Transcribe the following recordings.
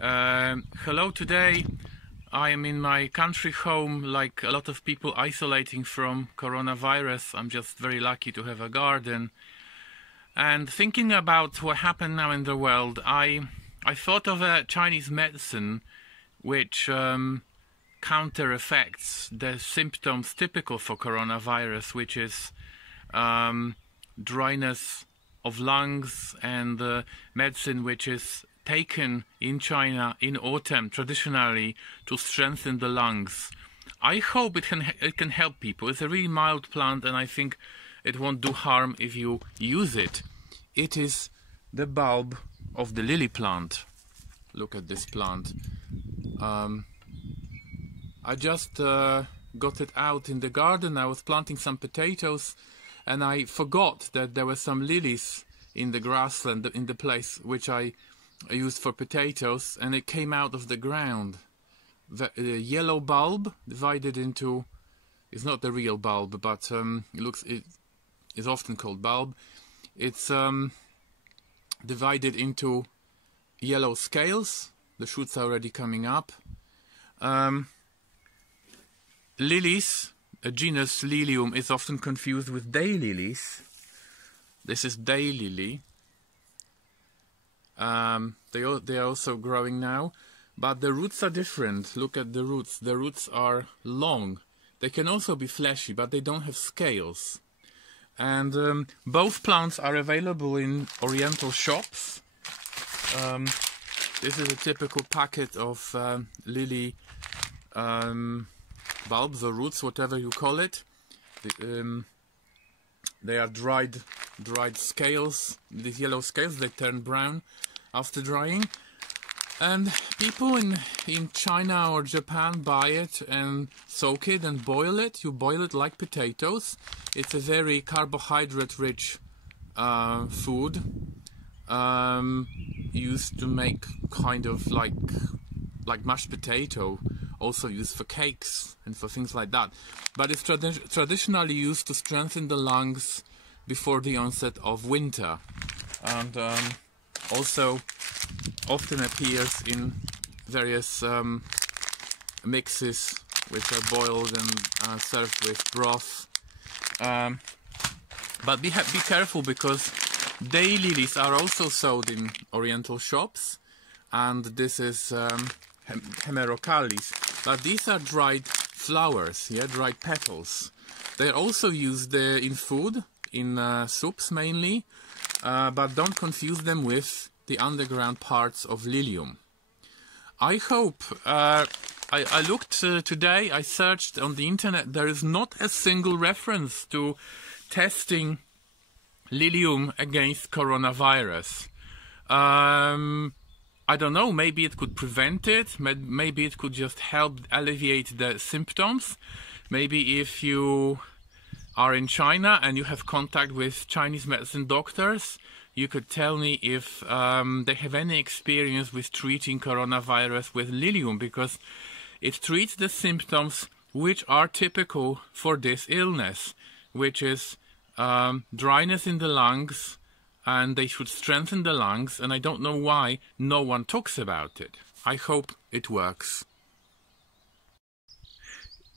Hello, today I am in my country home, like a lot of people isolating from coronavirus. I'm just very lucky to have a garden. And thinking about what happened now in the world, I thought of a Chinese medicine which counter affects the symptoms typical for coronavirus, which is dryness of lungs, and medicine which is taken in China in autumn traditionally to strengthen the lungs. I hope it can help people. It's a really mild plant, and I think it won't do harm if you use it. It is the bulb of the lily plant. Look at this plant. I just got it out in the garden. I was planting some potatoes, and I forgot that there were some lilies in the grassland, in the place which I used for potatoes, and it came out of the ground. The yellow bulb divided into, it's not the real bulb, but it is often called bulb. It's divided into yellow scales. The shoots are already coming up. Lilies, a genus Lilium, is often confused with daylilies. This is daylily. They are also growing now, but the roots are different. Look at the roots. The roots are long. They can also be fleshy, but they don't have scales. And both plants are available in Oriental shops. This is a typical packet of lily bulbs or roots, whatever you call it. They are dried scales. These yellow scales, they turn brown after drying, and people in China or Japan buy it and soak it and boil it. You boil it like potatoes. It's a very carbohydrate rich food, used to make kind of like mashed potato, also used for cakes and for things like that. But it's traditionally used to strengthen the lungs before the onset of winter, and also often appears in various mixes which are boiled and served with broth. But be careful, because daylilies are also sold in Oriental shops, and this is hemerocallis. But these are dried flowers, yeah, dried petals. They're also used in food, in soups mainly, but don't confuse them with the underground parts of Lilium. I hope, I looked today, I searched on the internet, there is not a single reference to testing Lilium against coronavirus. I don't know, maybe it could prevent it, maybe it could just help alleviate the symptoms. Maybe if you are in China and you have contact with Chinese medicine doctors, you could tell me if they have any experience with treating coronavirus with Lilium, because it treats the symptoms which are typical for this illness, which is dryness in the lungs, and they should strengthen the lungs, and I don't know why no one talks about it. I hope it works.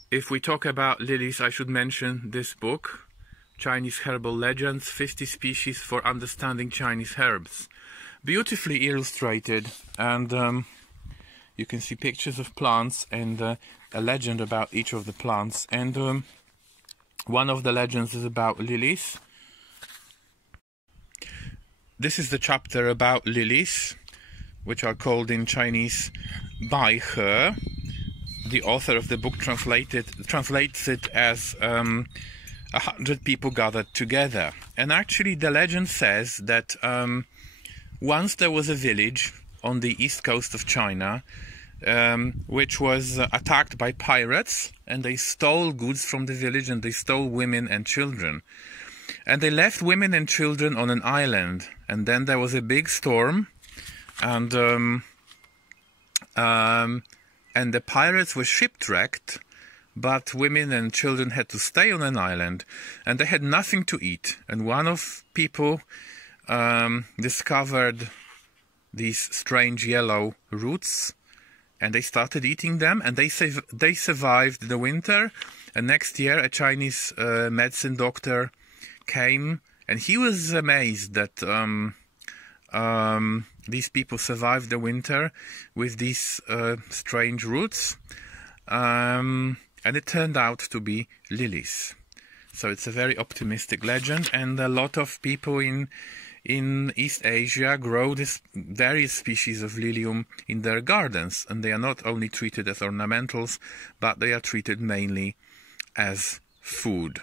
If we talk about lilies, I should mention this book, Chinese Herbal Legends, 50 Species for Understanding Chinese Herbs. Beautifully illustrated, and you can see pictures of plants and a legend about each of the plants. And one of the legends is about lilies. This is the chapter about lilies, which are called in Chinese Bai He. The author of the book translates it as 100 people gathered together. And actually the legend says that once there was a village on the east coast of China which was attacked by pirates, and they stole goods from the village, and they stole women and children. And they left women and children on an island, and then there was a big storm, and the pirates were shipwrecked, but women and children had to stay on an island, and they had nothing to eat. And one of people discovered these strange yellow roots, and they started eating them, and they survived the winter. And next year a Chinese medicine doctor came, and he was amazed that these people survived the winter with these strange roots, and it turned out to be lilies. So it's a very optimistic legend, and a lot of people in East Asia grow this various species of lilium in their gardens, and they are not only treated as ornamentals, but they are treated mainly as food.